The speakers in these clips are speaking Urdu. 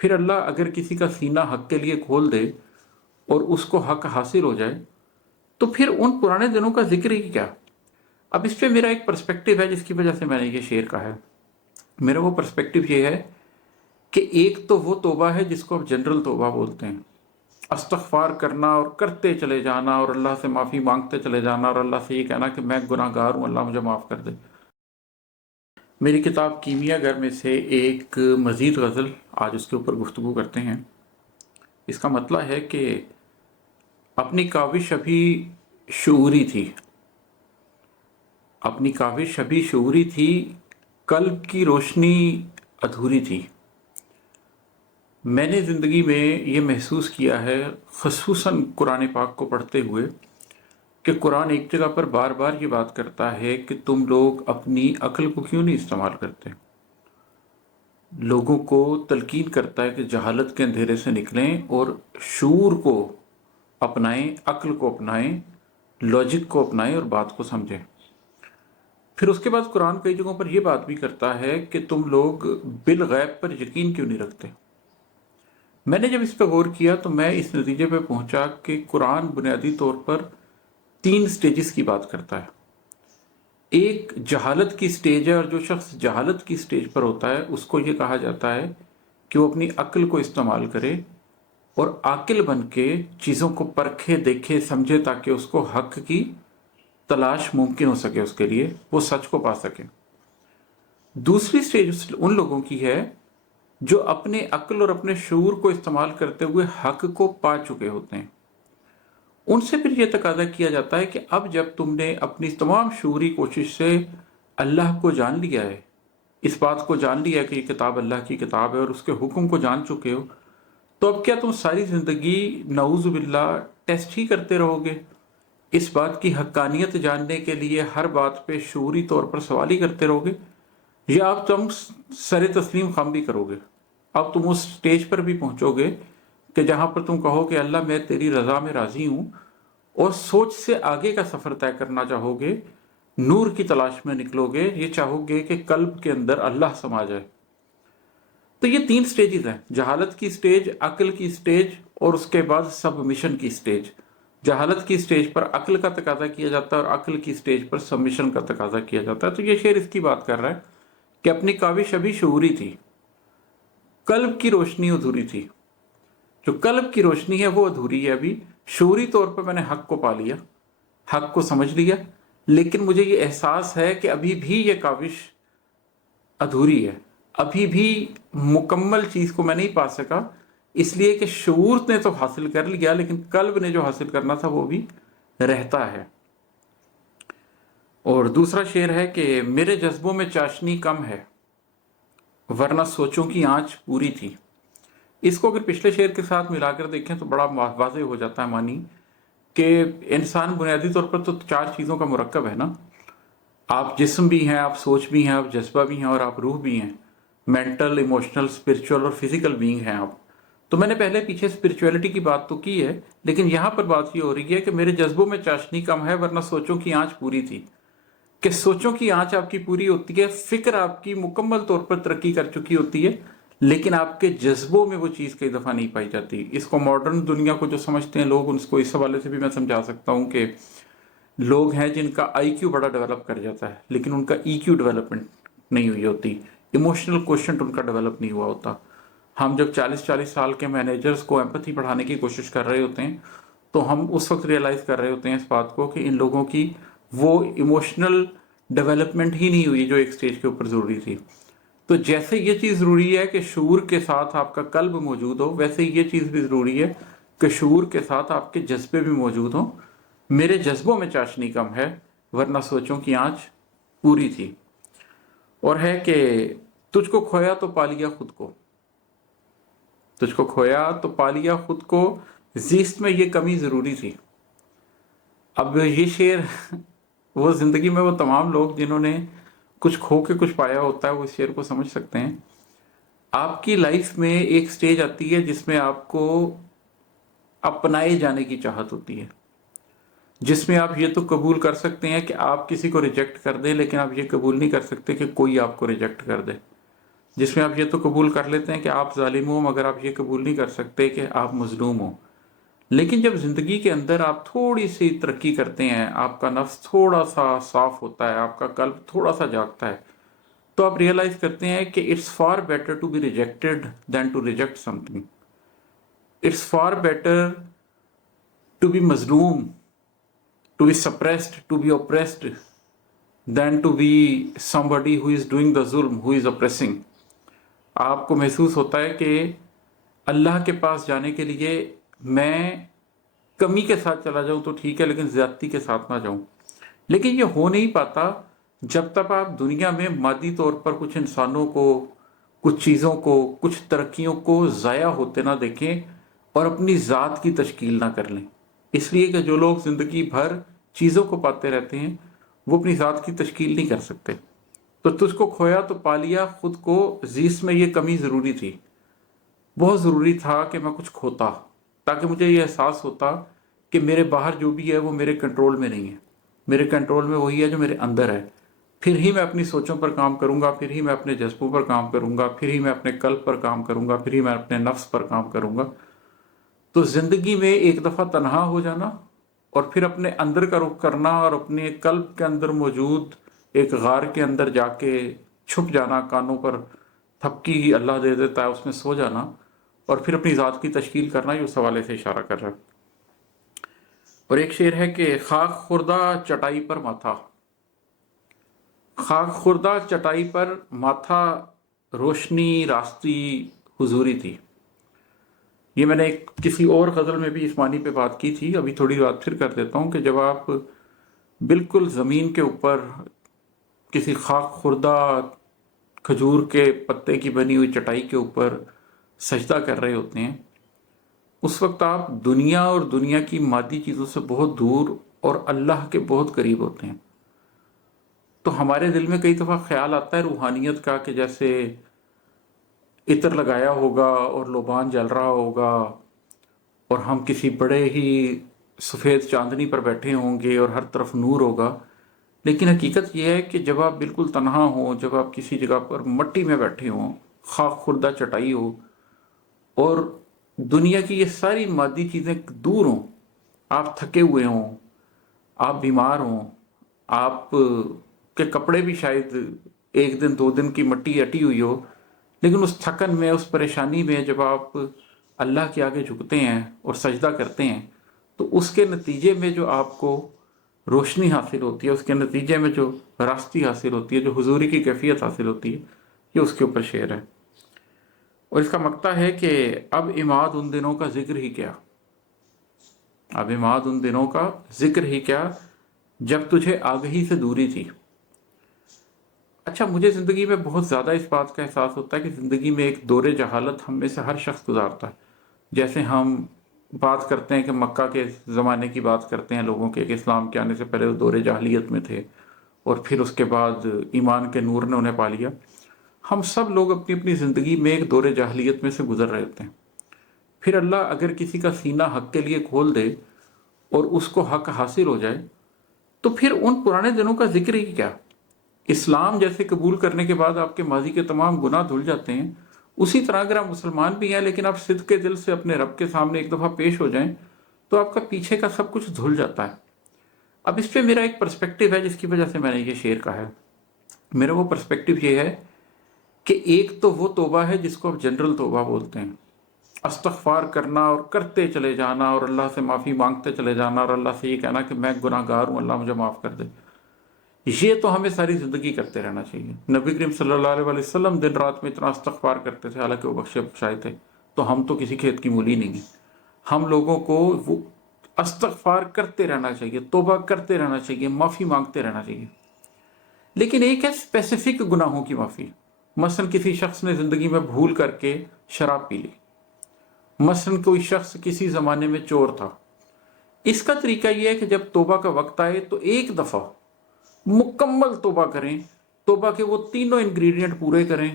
پھر اللہ اگر کسی کا سینہ حق کے لیے کھول دے اور اس کو حق حاصل ہو جائے تو پھر ان پرانے دنوں کا ذکر ہی کیا۔ اب اس پہ میرا ایک پرسپیکٹیو ہے جس کی وجہ سے میں نے یہ شعر کہا ہے۔ میرا وہ پرسپیکٹیو یہ ہے کہ ایک تو وہ توبہ ہے جس کو آپ جنرل توبہ بولتے ہیں، استغفار کرنا اور کرتے چلے جانا اور اللہ سے معافی مانگتے چلے جانا اور اللہ سے یہ کہنا کہ میں گناہ گار ہوں، اللہ مجھے معاف کر دے۔ میری کتاب کیمیا گھر میں سے ایک مزید غزل آج اس کے اوپر گفتگو کرتے ہیں۔ اس کا مطلب ہے کہ اپنی کاوش ابھی شعوری تھی، اپنی کاوش ابھی شعوری تھی، قلب کی روشنی ادھوری تھی۔ میں نے زندگی میں یہ محسوس کیا ہے، خصوصاً قرآن پاک کو پڑھتے ہوئے، کہ قرآن ایک جگہ پر بار بار یہ بات کرتا ہے کہ تم لوگ اپنی عقل کو کیوں نہیں استعمال کرتے۔ لوگوں کو تلقین کرتا ہے کہ جہالت کے اندھیرے سے نکلیں اور شعور کو اپنائیں، عقل کو اپنائیں، لاجک کو اپنائیں اور بات کو سمجھیں۔ پھر اس کے بعد قرآن کئی جگہوں پر یہ بات بھی کرتا ہے کہ تم لوگ بالغیب پر یقین کیوں نہیں رکھتے۔ میں نے جب اس پہ غور کیا تو میں اس نتیجے پہ پہنچا کہ قرآن بنیادی طور پر 3 سٹیجز کی بات کرتا ہے۔ ایک جہالت کی سٹیج ہے، اور جو شخص جہالت کی سٹیج پر ہوتا ہے اس کو یہ کہا جاتا ہے کہ وہ اپنی عقل کو استعمال کرے اور عاقل بن کے چیزوں کو پرکھے، دیکھے، سمجھے، تاکہ اس کو حق کی تلاش ممکن ہو سکے، اس کے لیے وہ سچ کو پا سکے۔ دوسری سٹیج ان لوگوں کی ہے جو اپنے عقل اور اپنے شعور کو استعمال کرتے ہوئے حق کو پا چکے ہوتے ہیں۔ ان سے پھر یہ تقاضا کیا جاتا ہے کہ اب جب تم نے اپنی تمام شعوری کوشش سے اللہ کو جان لیا ہے، اس بات کو جان لیا کہ یہ کتاب اللہ کی کتاب ہے اور اس کے حکم کو جان چکے ہو، تو اب کیا تم ساری زندگی نعوذ باللہ ٹیسٹ ہی کرتے رہو گے؟ اس بات کی حقانیت جاننے کے لیے ہر بات پہ شعوری طور پر سوال ہی کرتے رہو گے، یا اب تم سر تسلیم خم بھی کرو گے؟ اب تم اس سٹیج پر بھی پہنچو گے کہ جہاں پر تم کہو کہ اللہ میں تیری رضا میں راضی ہوں، اور سوچ سے آگے کا سفر طے کرنا چاہو گے، نور کی تلاش میں نکلو گے، یہ چاہو گے کہ قلب کے اندر اللہ سما جائے۔ تو یہ 3 سٹیجز ہیں، جہالت کی سٹیج، عقل کی سٹیج، اور اس کے بعد سبمیشن کی سٹیج۔ جہالت کی سٹیج پر عقل کا تقاضا کیا جاتا ہے اور عقل کی سٹیج پر سبمیشن کا تقاضا کیا جاتا ہے۔ تو یہ شعر اس کی بات کر رہا ہے کہ اپنی کاوش ابھی شعوری تھی، قلب کی روشنی ادھوری تھی۔ جو قلب کی روشنی ہے وہ ادھوری ہے ابھی، شعوری طور پر میں نے حق کو پا لیا، حق کو سمجھ لیا، لیکن مجھے یہ احساس ہے کہ ابھی بھی یہ کاوش ادھوری ہے، ابھی بھی مکمل چیز کو میں نہیں پا سکا، اس لیے کہ شعور نے تو حاصل کر لیا لیکن قلب نے جو حاصل کرنا تھا وہ بھی رہتا ہے۔ اور دوسرا شعر ہے کہ میرے جذبوں میں چاشنی کم ہے ورنہ سوچوں کی آنچ پوری تھی۔ اس کو اگر پچھلے شعر کے ساتھ ملا کر دیکھیں تو بڑا واضح ہو جاتا ہے معنی کہ انسان بنیادی طور پر تو 4 چیزوں کا مرکب ہے نا۔ آپ جسم بھی ہیں، آپ سوچ بھی ہیں، آپ جذبہ بھی ہیں، اور آپ روح بھی ہیں۔ مینٹل، ایموشنل، اسپرچول اور فزیکل بینگ ہیں آپ۔ تو میں نے پہلے پیچھے اسپرچولیٹی کی بات تو کی ہے، لیکن یہاں پر بات یہ ہو رہی ہے کہ میرے جذبوں میں چاشنی کم ہے ورنہ سوچوں کی آنچ پوری تھی، کہ سوچوں کی آنچ آپ کی پوری ہوتی ہے، فکر آپ کی مکمل طور پر ترقی کر چکی ہوتی ہے، لیکن آپ کے جذبوں میں وہ چیز کئی دفعہ نہیں پائی جاتی۔ اس کو ماڈرن دنیا کو جو سمجھتے ہیں لوگ، ان کو اس حوالے سے بھی میں سمجھا سکتا ہوں کہ لوگ ہیں جن کا آئی کیو بڑا ڈیولپ کر جاتا ہے لیکن ان کا ای کیو ڈیولپمنٹ نہیں ہوئی ہوتی، ایموشنل کوشنٹ ان کا ڈیولپ نہیں ہوا ہوتا۔ ہم جب 40 سال کے مینیجرز کو ایمپتھی پڑھانے کی کوشش کر رہے ہوتے ہیں تو ہم اس وقت ریئلائز کر رہے ہوتے ہیں اس بات کو کہ ان لوگوں کی وہ ایموشنل ڈیولپمنٹ ہی نہیں ہوئی جو ایک سٹیج کے اوپر ضروری تھی۔ تو جیسے یہ چیز ضروری ہے کہ شعور کے ساتھ آپ کا قلب موجود ہو، ویسے یہ چیز بھی ضروری ہے کہ شعور کے ساتھ آپ کے جذبے بھی موجود ہوں۔ میرے جذبوں میں چاشنی کم ہے ورنہ سوچوں کی آنچ پوری تھی۔ اور ہے کہ تجھ کو کھویا تو پا لیا خود کو، تجھ کو کھویا تو پا لیا خود کو، زیست میں یہ کمی ضروری تھی۔ اب یہ شعر وہ زندگی میں وہ تمام لوگ جنہوں نے کچھ کھو کے کچھ پایا ہوتا ہے وہ اس شعر کو سمجھ سکتے ہیں۔ آپ کی لائف میں ایک سٹیج آتی ہے جس میں آپ کو اپنائے جانے کی چاہت ہوتی ہے، جس میں آپ یہ تو قبول کر سکتے ہیں کہ آپ کسی کو ریجیکٹ کر دیں، لیکن آپ یہ قبول نہیں کر سکتے کہ کوئی آپ کو ریجیکٹ کر دے۔ جس میں آپ یہ تو قبول کر لیتے ہیں کہ آپ ظالم ہو، مگر آپ یہ قبول نہیں کر سکتے کہ آپ مظلوم ہو۔ لیکن جب زندگی کے اندر آپ تھوڑی سی ترقی کرتے ہیں، آپ کا نفس تھوڑا سا صاف ہوتا ہے، آپ کا قلب تھوڑا سا جاگتا ہے، تو آپ ریئلائز کرتے ہیں کہ it's far better to be rejected than to reject something. It's far better to be مظلوم، to be suppressed, to be oppressed than to be somebody who is doing the ظلم، who is oppressing۔ آپ کو محسوس ہوتا ہے کہ اللہ کے پاس جانے کے لیے میں کمی کے ساتھ چلا جاؤں تو ٹھیک ہے، لیکن زیادتی کے ساتھ نہ جاؤں۔ لیکن یہ ہو نہیں پاتا جب تک آپ دنیا میں مادی طور پر کچھ انسانوں کو، کچھ چیزوں کو، کچھ ترقیوں کو ضائع ہوتے نہ دیکھیں اور اپنی ذات کی تشکیل نہ کر لیں۔ اس لیے کہ جو لوگ زندگی بھر چیزوں کو پاتے رہتے ہیں وہ اپنی ذات کی تشکیل نہیں کر سکتے۔ تو تجھ کو کھویا تو پا لیا، خود کو زیست میں یہ کمی ضروری تھی، بہت ضروری تھا کہ میں کچھ کھوتا، تاکہ مجھے یہ احساس ہوتا کہ میرے باہر جو بھی ہے وہ میرے کنٹرول میں نہیں ہے، میرے کنٹرول میں وہی ہے جو میرے اندر ہے۔ پھر ہی میں اپنی سوچوں پر کام کروں گا، پھر ہی میں اپنے جذبوں پر کام کروں گا، پھر ہی میں اپنے قلب پر کام کروں گا، پھر ہی میں اپنے نفس پر کام کروں گا۔ تو زندگی میں ایک دفعہ تنہا ہو جانا اور پھر اپنے اندر کا رخ کرنا اور اپنے قلب کے اندر موجود ایک غار کے اندر جا کے چھپ جانا، کانوں پر تھپکی اللہ دے دیتا ہے، اس میں سو جانا اور پھر اپنی ذات کی تشکیل کرنا، یہ اس حوالے سے اشارہ کر رہا ہے۔ اور ایک شعر ہے کہ خاک خوردہ چٹائی پر ماتھا، خاک خوردہ چٹائی پر ماتھا، روشنی راستی حضوری تھی۔ یہ میں نے کسی اور غزل میں بھی اس معنی پہ بات کی تھی، ابھی تھوڑی بات پھر کر دیتا ہوں کہ جب آپ بالکل زمین کے اوپر کسی خاک خوردہ کھجور کے پتے کی بنی ہوئی چٹائی کے اوپر سجدہ کر رہے ہوتے ہیں، اس وقت آپ دنیا اور دنیا کی مادی چیزوں سے بہت دور اور اللہ کے بہت قریب ہوتے ہیں۔ تو ہمارے دل میں کئی دفعہ خیال آتا ہے روحانیت کا کہ جیسے عطر لگایا ہوگا اور لوبان جل رہا ہوگا اور ہم کسی بڑے ہی سفید چاندنی پر بیٹھے ہوں گے اور ہر طرف نور ہوگا۔ لیکن حقیقت یہ ہے کہ جب آپ بالکل تنہا ہوں، جب آپ کسی جگہ پر مٹی میں بیٹھے ہوں، خاک خوردہ چٹائی ہو اور دنیا کی یہ ساری مادی چیزیں دور ہوں، آپ تھکے ہوئے ہوں، آپ بیمار ہوں، آپ کے کپڑے بھی شاید ایک دن دو دن کی مٹی اٹی ہوئی ہو، لیکن اس تھکن میں، اس پریشانی میں جب آپ اللہ کے آگے جھکتے ہیں اور سجدہ کرتے ہیں تو اس کے نتیجے میں جو آپ کو روشنی حاصل ہوتی ہے، اس کے نتیجے میں جو راستی حاصل ہوتی ہے، جو حضوری کی کیفیت حاصل ہوتی ہے، یہ اس کے اوپر شعر ہے۔ اور اس کا مقطع ہے کہ اب عماد ان دنوں کا ذکر ہی کیا، اب عماد ان دنوں کا ذکر ہی کیا جب تجھے آگہی سے دوری تھی۔ اچھا، مجھے زندگی میں بہت زیادہ اس بات کا احساس ہوتا ہے کہ زندگی میں ایک دور جہالت ہم میں سے ہر شخص گزارتا ہے۔ جیسے ہم بات کرتے ہیں کہ مکہ کے زمانے کی بات کرتے ہیں لوگوں کے، کہ اسلام کے آنے سے پہلے وہ دور جاہلیت میں تھے اور پھر اس کے بعد ایمان کے نور نے انہیں پا لیا۔ ہم سب لوگ اپنی اپنی زندگی میں ایک دور جاہلیت میں سے گزر رہے ہوتے ہیں۔ پھر اللہ اگر کسی کا سینہ حق کے لیے کھول دے اور اس کو حق حاصل ہو جائے تو پھر ان پرانے دنوں کا ذکر ہی کیا۔ اسلام جیسے قبول کرنے کے بعد آپ کے ماضی کے تمام گناہ دھل جاتے ہیں، اسی طرح اگر آپ مسلمان بھی ہیں لیکن آپ صدق کے دل سے اپنے رب کے سامنے ایک دفعہ پیش ہو جائیں تو آپ کا پیچھے کا سب کچھ دھل جاتا ہے۔ اب اس پہ میرا ایک پرسپیکٹیو ہے جس کی وجہ سے میں نے یہ شعر کہا ہے۔ میرا وہ پرسپیکٹیو یہ ہے کہ ایک تو وہ توبہ ہے جس کو آپ جنرل توبہ بولتے ہیں، استغفار کرنا اور کرتے چلے جانا اور اللہ سے معافی مانگتے چلے جانا اور اللہ سے یہ کہنا کہ میں گناہ گار ہوں، اللہ مجھے معاف کر دے۔ یہ تو ہمیں ساری زندگی کرتے رہنا چاہیے۔ نبی کریم صلی اللہ علیہ وسلم دن رات میں اتنا استغفار کرتے تھے، حالانکہ وہ بخشے بخشائے تھے، تو ہم تو کسی کھیت کی مولی نہیں ہیں۔ ہم لوگوں کو وہ استغفار کرتے رہنا چاہیے، توبہ کرتے رہنا چاہیے، معافی مانگتے رہنا چاہیے۔ لیکن ایک ہے اسپیسیفک گناہوں کی معافی۔ مثلا کسی شخص نے زندگی میں بھول کر کے شراب پی لی، مثلا کوئی شخص کسی زمانے میں چور تھا۔ اس کا طریقہ یہ ہے کہ جب توبہ کا وقت آئے تو ایک دفعہ مکمل توبہ کریں، توبہ کے وہ تینوں انگریڈینٹ پورے کریں،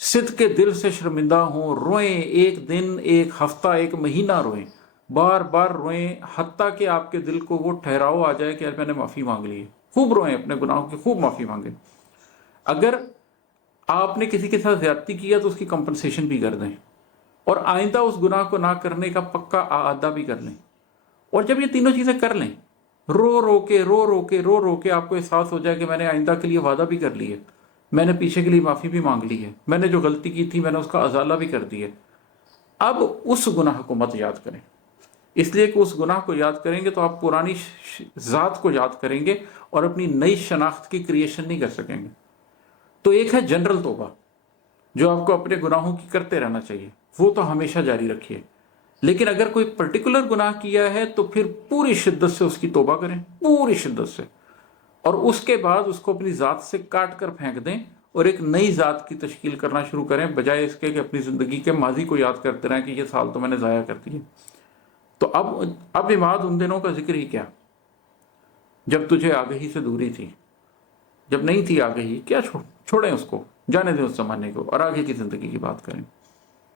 صدق کے دل سے شرمندہ ہوں، روئیں، ایک دن، ایک ہفتہ، ایک مہینہ روئیں، بار بار روئیں، حتیٰ کہ آپ کے دل کو وہ ٹھہراؤ آ جائے کہ یار میں نے معافی مانگ لی ہے۔ خوب روئیں، اپنے گناہوں کی خوب معافی مانگیں۔ اگر آپ نے کسی کے ساتھ زیادتی کیا تو اس کی کمپنسیشن بھی کر دیں، اور آئندہ اس گناہ کو نہ کرنے کا پکا اعادہ بھی کر لیں۔ اور جب یہ تینوں چیزیں کر لیں، رو رو کے آپ کو احساس ہو جائے کہ میں نے آئندہ کے لیے وعدہ بھی کر لی ہے، میں نے پیچھے کے لیے معافی بھی مانگ لی ہے، میں نے جو غلطی کی تھی میں نے اس کا ازالہ بھی کر دی ہے، اب اس گناہ کو مت یاد کریں، اس لیے کہ اس گناہ کو یاد کریں گے تو آپ پرانی ذات کو یاد کریں گے اور اپنی نئی شناخت کی کریشن نہیں کر سکیں گے۔ تو ایک ہے جنرل توبہ جو آپ کو اپنے گناہوں کی کرتے رہنا چاہیے، وہ تو ہمیشہ جاری رکھیے، لیکن اگر کوئی پرٹیکولر گناہ کیا ہے تو پھر پوری شدت سے اس کی توبہ کریں، پوری شدت سے، اور اس کے بعد اس کو اپنی ذات سے کاٹ کر پھینک دیں اور ایک نئی ذات کی تشکیل کرنا شروع کریں، بجائے اس کے کہ اپنی زندگی کے ماضی کو یاد کرتے رہیں کہ یہ سال تو میں نے ضائع کر دیے۔ تو اب عماد ان دنوں کا ذکر ہی کیا جب تجھے آگہی سے دوری تھی، جب نہیں تھی آگہی، کیا چھوڑیں اس کو، جانے دیں اس زمانے کو اور آگے کی زندگی کی بات کریں۔